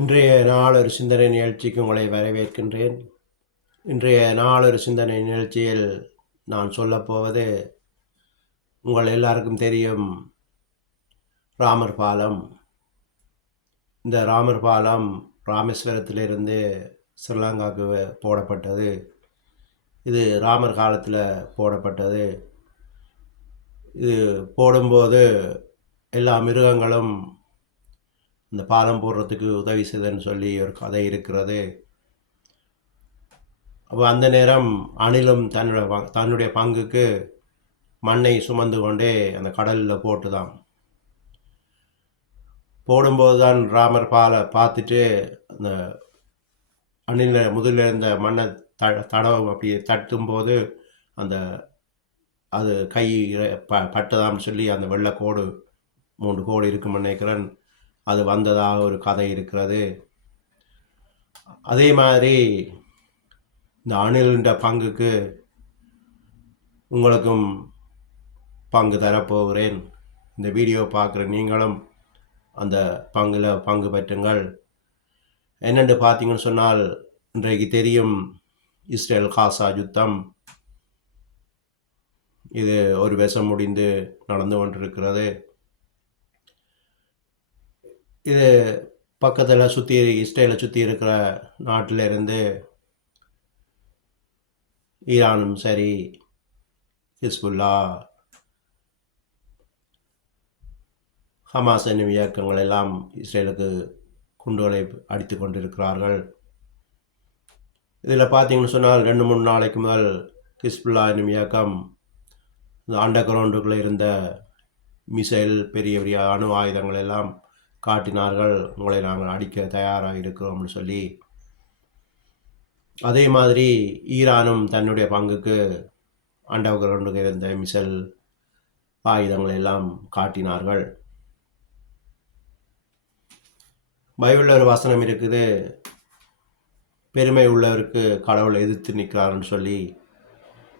இன்றைய நாளொரு சிந்தனை நிகழ்ச்சிக்கு உங்களை வரவேற்கின்றேன். இன்றைய நாளொரு சிந்தனை நிகழ்ச்சியில் நான் சொல்லப்போவது, உங்கள் எல்லாருக்கும் தெரியும், ராமர் பாலம். இந்த ராமர் பாலம் ராமேஸ்வரத்திலிருந்து ஸ்ரீலங்காவுக்கு போடப்பட்டது. இது ராமர் காலத்தில் போடப்பட்டது. இது போடும்போது எல்லா மிருகங்களும் இந்த பாலம் போடுறதுக்கு உதவி செய்தன்னு சொல்லி ஒரு கதை இருக்கிறது. அப்போ அந்த நேரம் அணிலும் தன்னுடைய பங்குக்கு மண்ணை சுமந்து கொண்டே அந்த கடலில் போட்டுதான். போடும்போது தான் ராமர் பாலை பார்த்துட்டு அந்த அணில முதல்ல இருந்த மண்ணை தடவை அப்படி தட்டும்போது அந்த அது கை பட்டதான்னு சொல்லி அந்த வெள்ளைக்கோடு 3 கோடு இருக்குன்னு நினைக்கிறேன், அது வந்ததாக ஒரு கதை இருக்கிறது. அதே மாதிரி இந்த அணிலின்ற பங்குக்கு உங்களுக்கும் பங்கு தரப்போகிறேன். இந்த வீடியோ பார்க்குற நீங்களும் அந்த பங்கு பெற்றுங்கள். என்னென்று பார்த்தீங்கன்னு சொன்னால், இன்றைக்கு தெரியும், இஸ்ரேல் காசா யுத்தம். இது ஒரு வருஷம் முடிந்து நடந்து கொண்டிருக்கிறது. இது பக்கத்தில் இஸ்ரேலை சுற்றி இருக்கிற நாட்டிலிருந்து ஈரானும் சரி, ஹிஸ்புல்லா, ஹமாஸ் என்னும் இயக்கங்கள் எல்லாம் இஸ்ரேலுக்கு குண்டுகளை அடித்து கொண்டிருக்கிறார்கள். இதில் பார்த்தீங்கன்னு சொன்னால் 2-3 நாளைக்கு முதல் ஹிஸ்புல்லா என்னும் இயக்கம் இந்த அண்டர் கிரவுண்டுக்குள்ளே இருந்த மிசைல், பெரிய பெரிய அணு ஆயுதங்கள் எல்லாம் காட்டினார்கள். உங்களை நாங்கள் அடிக்க தயாராக இருக்கிறோம்னு சொல்லி. அதே மாதிரி ஈரானும் தன்னுடைய பங்குக்கு அண்டர் கிரவுண்டுக்கு இருந்த மிசைல் ஆயுதங்கள் எல்லாம் காட்டினார்கள். பைபிளில் ஒரு வசனம் இருக்குது, பெருமை உள்ளவருக்கு கடவுளை எதிர்த்து நிற்கிறார்னு சொல்லி.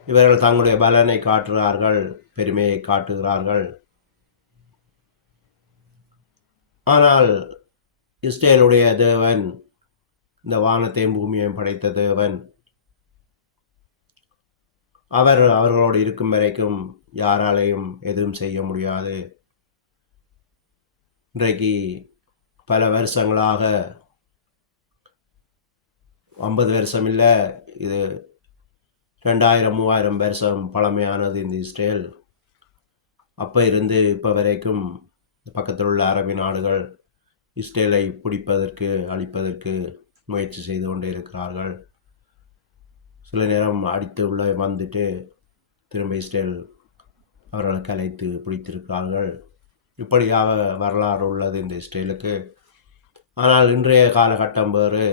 இவர்கள் தங்களுடைய பலனை காட்டுகிறார்கள், பெருமையை காட்டுகிறார்கள். ஆனால் இஸ்ரேலுடைய தேவன், இந்த வானத்தையும் பூமியையும் படைத்த தேவன், அவர்களோடு இருக்கும் வரைக்கும் யாராலையும் எதுவும் செய்ய முடியாது. இன்றைக்கு பல வருஷங்களாக, 50 வருஷம் இல்லை, இது 2000-3000 வருஷம் பழமையானது இந்த இஸ்ரேல். அப்போ இருந்து இப்போ வரைக்கும் பக்கத்தில் உள்ள அரபி நாடுகள் இஸ்ரேலை பிடிப்பதற்கு, அழிப்பதற்கு முயற்சி செய்து கொண்டே இருக்கிறார்கள். சில நேரம் அடித்து உள்ள வந்துட்டு திரும்ப இஸ்ரேல் அவர்களை கலைத்து பிடித்திருக்கிறார்கள். இப்படியாக வரலாறு உள்ளது இந்த இஸ்ரேலுக்கு. ஆனால் இன்றைய காலகட்டம் வேறு.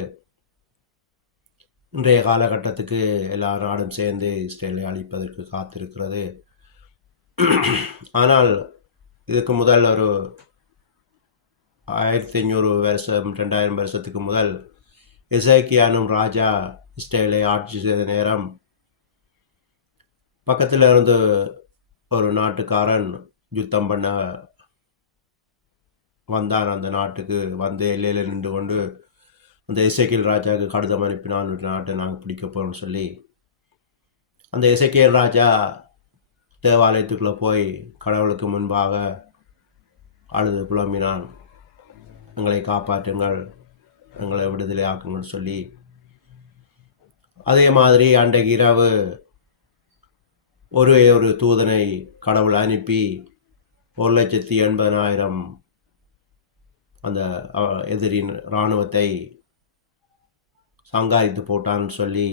இன்றைய காலகட்டத்துக்கு எல்லா நாடும் சேர்ந்து இஸ்ரேலை அழிப்பதற்கு காத்திருக்கிறது. ஆனால் இதுக்கு முதல் ஒரு 1500 வருஷம், 2000 வருஷத்துக்கு முதல் எசேக்கியானும் ராஜா இஸ்ரேலை ஆட்சி செய்த நேரம், பக்கத்தில் இருந்து ஒரு நாட்டுக்காரன் யுத்தம் பண்ண வந்தான். அந்த நாட்டுக்கு வந்து எல்லையில் நின்று கொண்டு அந்த எசேக்கியேல் ராஜாவுக்கு கடிதம் அனுப்பினான், ஒரு நாட்டை நாங்கள் பிடிக்க போகிறோம்னு சொல்லி. அந்த எசேக்கியேல் ராஜா தேவாலயத்துக்குள்ளே போய் கடவுளுக்கு முன்பாக அழுது புலம்பினான், எங்களை காப்பாற்றுங்கள், எங்களை விடுதலை ஆக்குங்கள்னு சொல்லி. அதே மாதிரி அன்றைக்கு இரவு ஒரு தூதனை கடவுள் அனுப்பி 1,80,000 அந்த எதிரின் இராணுவத்தை சங்காரித்து போட்டான்னு சொல்லி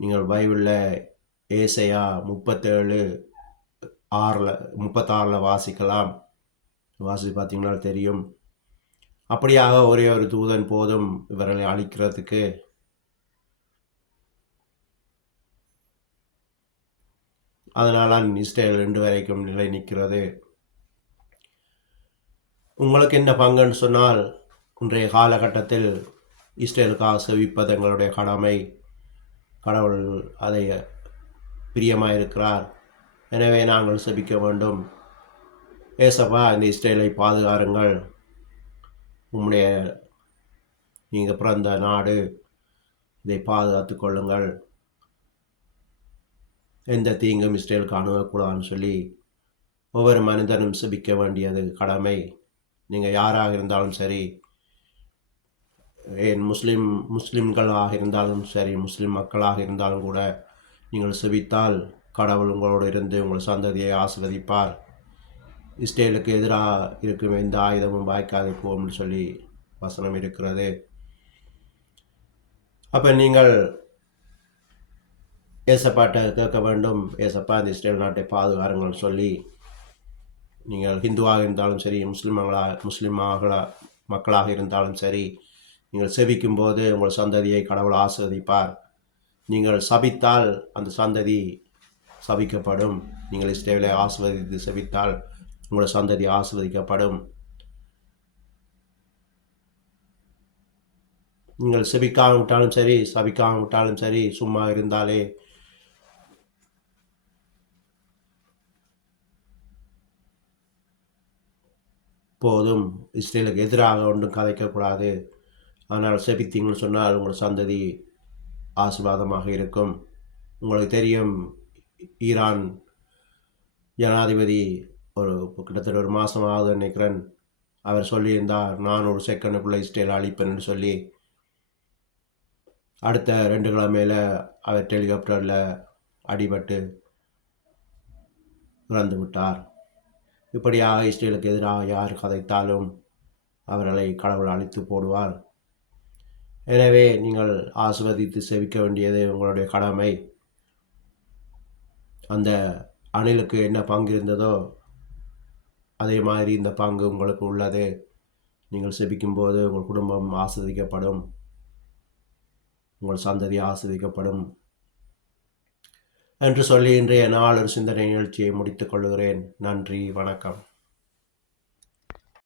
நீங்கள் பைபிளில் ஏசையா 37:36 வாசிக்கலாம். வாசி பார்த்தீங்கன்னா தெரியும். அப்படியாக ஒரு தூதன் போதும் இவர்களை அழிக்கிறதுக்கு. அதனால் இஸ்ரேல் இன்று வரைக்கும் நிலை நிற்கிறது. உங்களுக்கு என்ன பங்குன்னு சொன்னால், இன்றைய காலகட்டத்தில் இஸ்ரேலுக்காக செவிப்பது எங்களுடைய கடமை. கடவுள் அதை பிரியமாக இருக்கிறார். எனவே நாங்கள் செபிக்க வேண்டும். ஏசப்பா, இந்த இஸ்ரேலை பாதுகாருங்கள், உம்முடைய நீங்கள் பிறந்த நாடு, இதை பாதுகாத்து கொள்ளுங்கள், எந்த தீங்கும் இஸ்ரேலுக்கு அணுகக்கூடாதுன்னு சொல்லி ஒவ்வொரு மனிதனும் செபிக்க வேண்டியது கடமை. நீங்கள் யாராக இருந்தாலும் சரி, ஏன் முஸ்லிம்களாக இருந்தாலும் சரி, முஸ்லிம் மக்களாக இருந்தாலும் கூட நீங்கள் செபித்தால் கடவுள் உங்களோடு இருந்து உங்கள் சந்ததியை ஆசீர்வதிப்பார். இஸ்ரேலுக்கு எதிராக இருக்கும் எந்த ஆயுதமும் வாய்க்காது போகும்னு சொல்லி வசனம் இருக்கிறது. அப்போ நீங்கள் ஏசப்பாட்ட கேட்க வேண்டும், ஏசப்பா இந்த இஸ்ரேல் நாட்டை பாதுகாருங்கள் சொல்லி. நீங்கள் ஹிந்துவாக இருந்தாலும் சரி, மக்களாக இருந்தாலும் சரி, நீங்கள் செபிக்கும் போது உங்கள் சந்ததியை கடவுள் ஆசீர்வதிப்பார். நீங்கள் சபித்தால் அந்த சந்ததி சபிக்கப்படும். நீங்கள் இஸ்ரேலை ஆசீர்வதித்து செபித்தால் உங்கள் சந்ததி ஆசீர்வதிக்கப்படும். நீங்கள் செபிக்காம விட்டாலும் சரி, சபிக்காம விட்டாலும் சரி, சும்மா இருந்தாலே போதும். இஸ்ரேலுக்கு எதிராக ஒன்றும் கதைக்கக்கூடாது. ஆனால் செபித்தீங்கன்னு சொன்னால் உங்கள் சந்ததி ஆசீர்வாதமாக இருக்கும். உங்களுக்கு தெரியும், ஈரான் ஜனாதிபதி கிட்டத்தட்ட ஒரு மாதம் ஆகுது நினைக்கிறேன், அவர் சொல்லியிருந்தார், நான் ஒரு செகண்டுக்குள்ளே இஸ்ரேலை அழிப்பேன்னு சொல்லி. அடுத்த 2 கிழமையில் அவர் ஹெலிகாப்டரில் அடிபட்டு இறந்து விட்டார். இப்படியாக இஸ்ரேலுக்கு எதிராக யார் கதைத்தாலும் அவர்களை கடவுள் அழித்து போடுவார். எனவே நீங்கள் ஆசீர்வதித்து செவிக்க வேண்டியது உங்களுடைய கடமை. அந்த அணிலுக்கு என்ன பங்கு இருந்ததோ அதே மாதிரி இந்த பங்கு உங்களுக்கு உள்ளது. நீங்கள் செபிக்கும்போது உங்கள் குடும்பம் ஆசீர்வதிக்கப்படும், உங்கள் சந்ததி ஆசீர்வதிக்கப்படும் என்று சொல்லி இன்றைய நாள் ஒரு சிந்தனை நிகழ்ச்சியை முடித்துக் கொள்கிறேன். நன்றி, வணக்கம்.